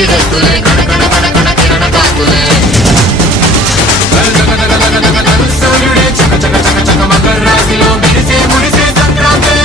గంగిరెద్దులే కణకణ కణకణ కిరణ కాకులే సూర్యుడే చక చక చక చక మకర రాశిలో మెరిసే మురిసే సంక్రాంతి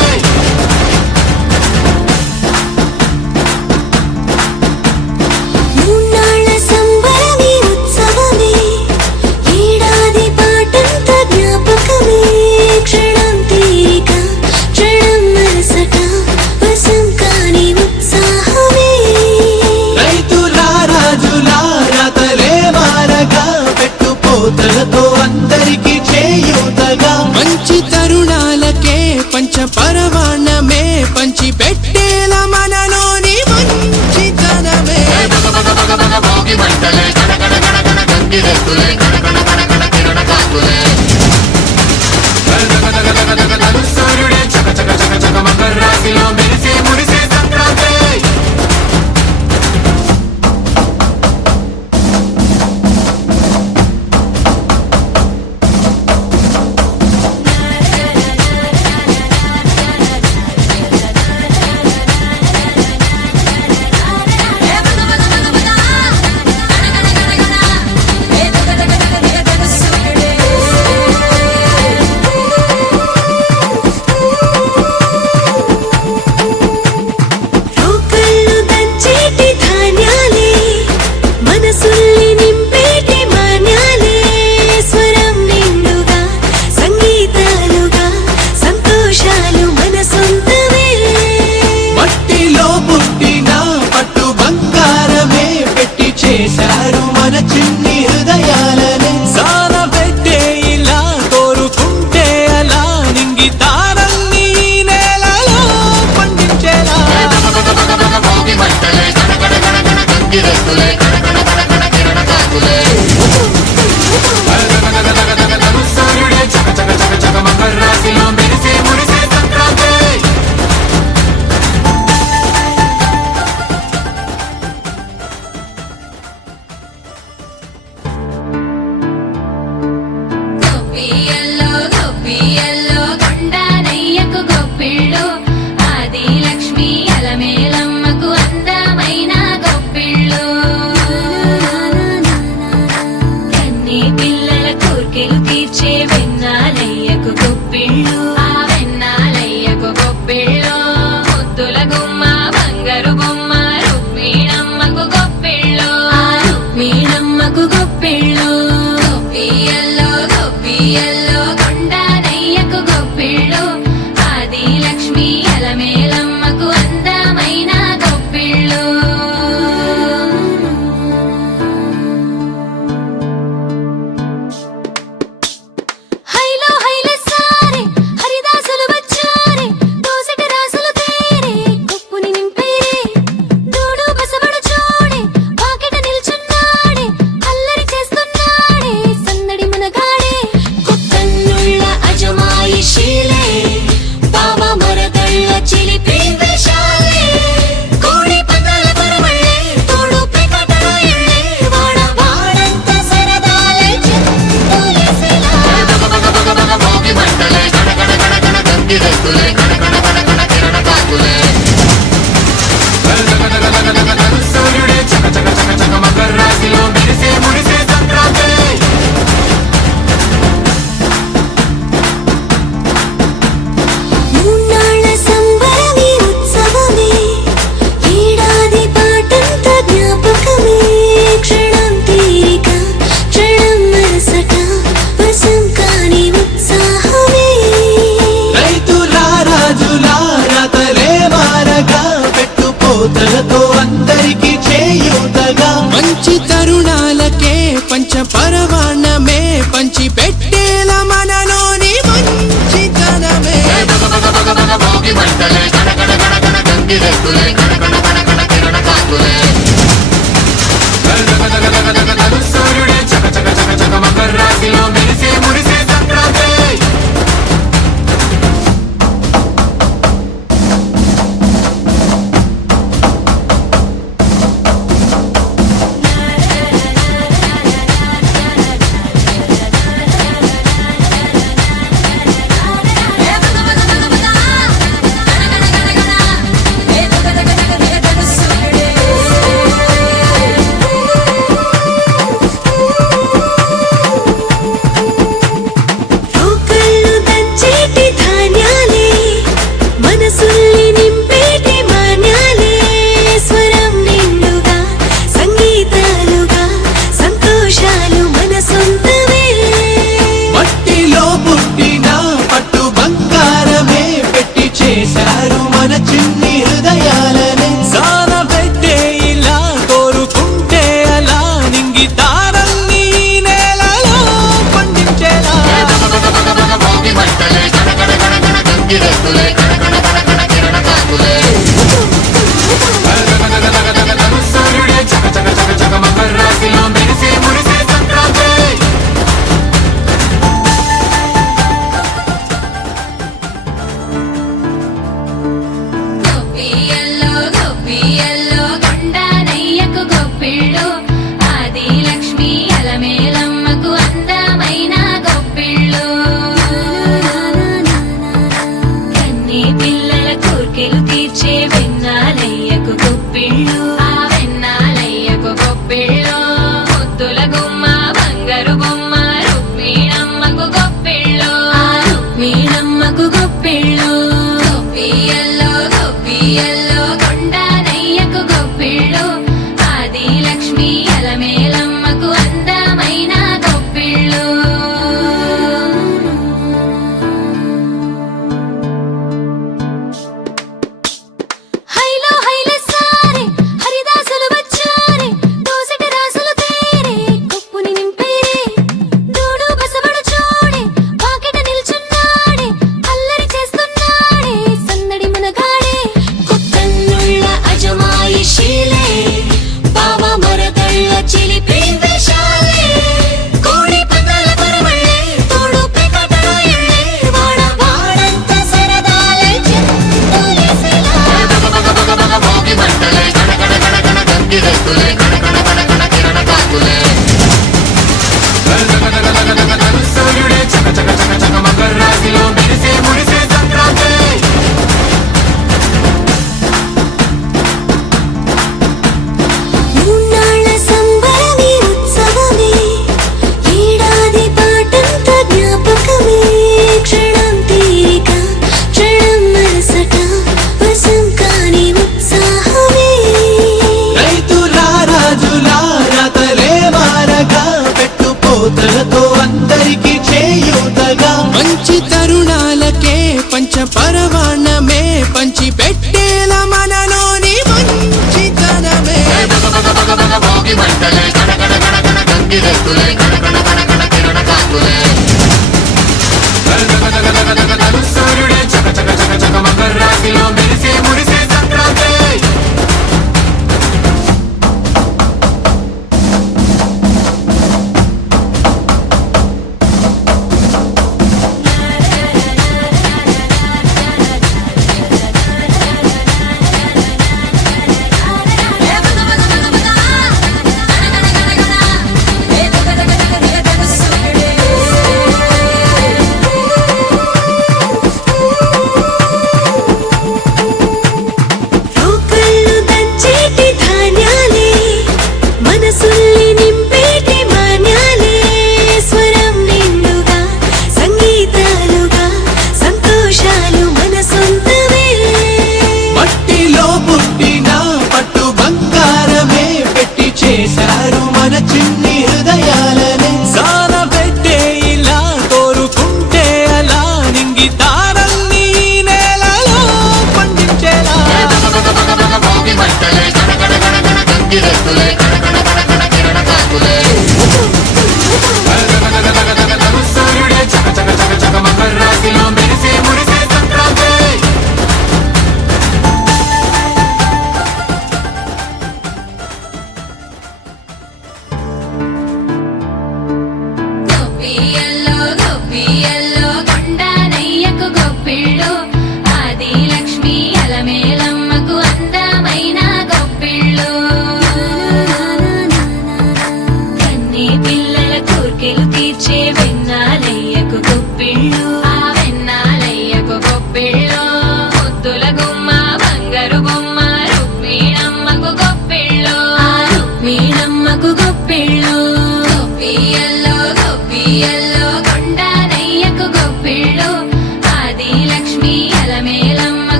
అందరికి చేయూతగా మంచి తరుణాలకే పంచ పరవాణమే పంచి పెట్టేల మనలోని మంచితనమే భోగి మంటలే కణకణ కణకణ గంగిరెద్దులే కణకణ కణకణ కిరణ కాకులే సూర్యుడే చక చక చక చక మకర రాశిలో మెరిసే మురిసే సంక్రాంతి చేశారు మన చిన్ని హృదయాలని సాన పెట్టే ఇలా కోరుకుంటే అలా నింగి తారల్ని నేలలో పండించేలా భోగి మంటలే కణకణ కణకణ గంగిరెద్దులే కణకణ కణకణ కిరణ కాకులే సూర్యుడే చక చక చక చక మకర రాశిలో మెరిసే మురిసే సంక్రాంతి గంగిరెద్దులే కణకణ కణకణ కిరణ కాకులే సూర్యుడే చక చక చక చక మకర రాశిలో మెరిసే మురిసే సంక్రాంతి అందరికి చేయూతగా మంచి తరుణాలకే పంచ పరవాణమే పంచి పెట్టేల మనలోని మంచితనమే భోగి మంటలే కణకణ కణకణ గంగిరెద్దులే కణకణ కణకణ కిరణ కాకులే సూర్యుడే చక చక చక చక మకర రాశిలో మెరిసే మురిసే సంక్రాంతి కాంతులే కణ కణ కణ కణ కిరణ కాంతులే సూర్యుడే చక చక చక చక మకర రాశిలో మెరిసే మురిసే సంక్రాంతి గొప్పియల్లో కొండానయ్యకు గొప్పిళ్ళు ఆది లక్ష్మి అలమేలమ్మకు అందమైన గొప్పిళ్ళు కన్ని పిల్లల కోర్కెలు తీర్చే వెన్నాలయ్యకు గొప్పిళ్ళు ఆ వెన్నాలయ్యకు గొప్పిళ్ళు ముద్దుల గుమ్మ బంగారు బొమ్మ రుక్మిణమ్మకు గొప్పిళ్ళు ఆ రుక్మిణమ్మకు గొప్పిళ్ళు గొప్పియల్లో కొండానయ్యకు గొప్పిళ్ళు ఆది లక్ష్మి అలమేలమ్మకు అందమైన గొప్పిళ్ళు హైలో హైల సారే హరిదాసులు వచ్చారే దోసటి రాసులు తేరే కొప్పుని నింపేరే దూడు బసవడు చూడే పాకెట నిల్చున్నాడే అల్లరి చేస్తున్నాడే సందడి మునగాడే కొత్తన్నుళ్ళ అజమాయిషీలే బావ మరదళ్ళ చిలిపి వేషాలే కోడి పందాల పరమళ్ళే తోడు పెకటల ఎళ్ళే వాడంత సరదాలే చెత్తలేసేలా భోగి మంటలే కణ కణ కణ కణ గంగిరెద్దులే కణ కణ కణ కణ కిరణ కాంతులే సూర్యుడే చక చక చక చక మకర రాశిలో మెరిసే మురిసే సంక్రాంతి మూన్నాళ్ళ సంబరమే ఉత్సవమే ఏడాది పాటంత జ్ఞాపకమే క్షణం తీరిక క్షణం మనసట వశం కాని ఉత్సాహమే రైతులారా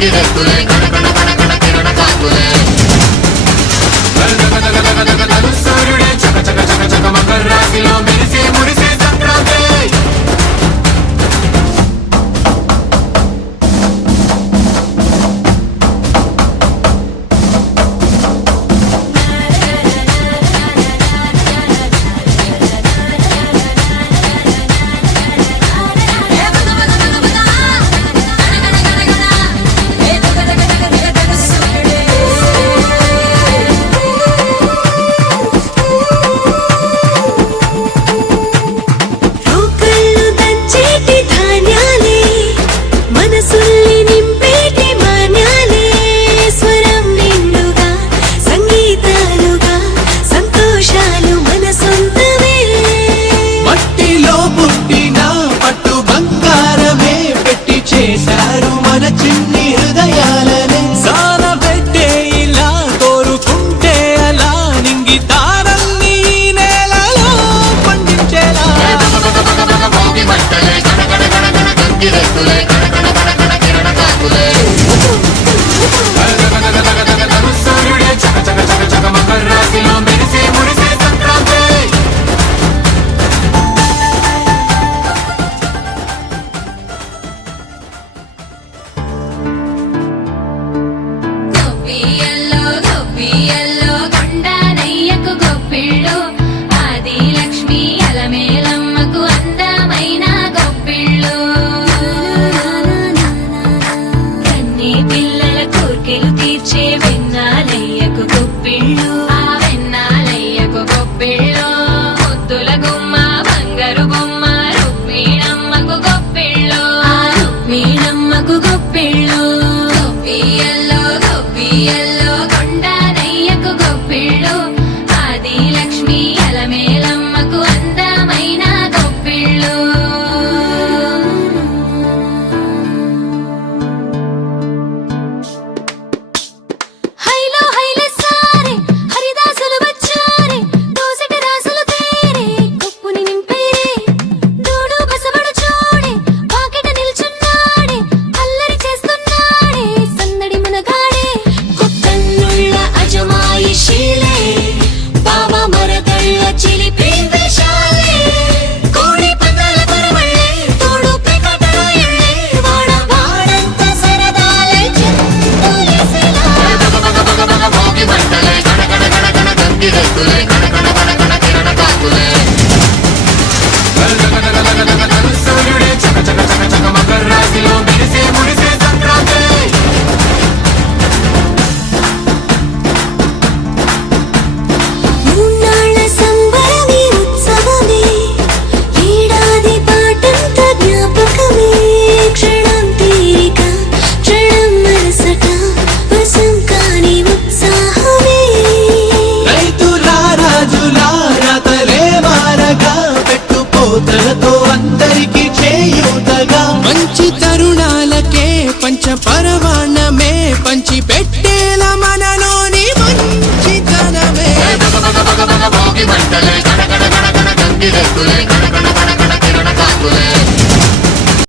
గంగిరెద్దులే కనకన కనకన కిరణ కాంతులే సూర్యుడే చక చక చక చక మకర రాశిలో మెరిసే మురిసే సంక్రాంతి రోకళ్ళు దంచేటి ధాన్యాలే మనసుల్ని నింపేటి మాన్యాలే స్వరం నిండుగా సంగీతాలుగా సంతోషాలు మన సొంతమే మట్టిలో పుట్టిన పట్టు బంగారమే పెట్టి చేశారు మన చిన్ని హృదయాలనే సాన పెట్టే ఇలా కోరుకుంటే అలా నింగి తారల్ని ఈ నేలలో పండించేలా భోగి మంటలే కనకన కనకన గంగిరెద్దులే కనకన కనకన కిరణ కాంతులే సూర్యుడే చక చక చక చక మకర రాశిలో మెరిసే మురిసే సంక్రాంతి గొప్పియల్లో కొండానయ్యకు గొప్పిళ్ళు ఆది లక్ష్మి అలమేలమ్మకు అందమైన గొప్పిళ్ళు కన్నీ పిల్లల కోర్కెలు తీర్చే వెన్నాలయ్యకు గొప్పిళ్ళు ఆ వెన్నాలయ్యకు గొప్పిళ్ళు ముద్దుల గుమ్మ బంగారు బొమ్మ రుక్మిణమ్మకు గొప్పిళ్ళు ఆ రుక్మిణమ్మకు గొప్పిళ్ళు గొప్పియల్లో కొండానయ్యకు గొప్పిళ్ళు ఆది లక్ష్మి అలమేలమ్మకు అందమైన గొప్పిళ్ళు హైలో హైలే సారే హరిదాసులు వచ్చారే దోసటి రాసులు తేరే గొప్పుని నింపేరే దూడు బసబడు చూడే పాకెట నిల్చున్నాడే అల్లరి చేస్తున్నాడే సందడి మనగాడే కొత్తన్నుళ్ళ అజమాయిషీలే బావ మరదళ్ళ చిలిపి వేషాలే కోడి పందాల పరమళ్ళే తోడు పెకటల ఎళ్ళే వాడ వాడంత సరదాలే చెప్పులేసేలా భోగి మంటలే కనకన కనకన గంగిరెద్దులే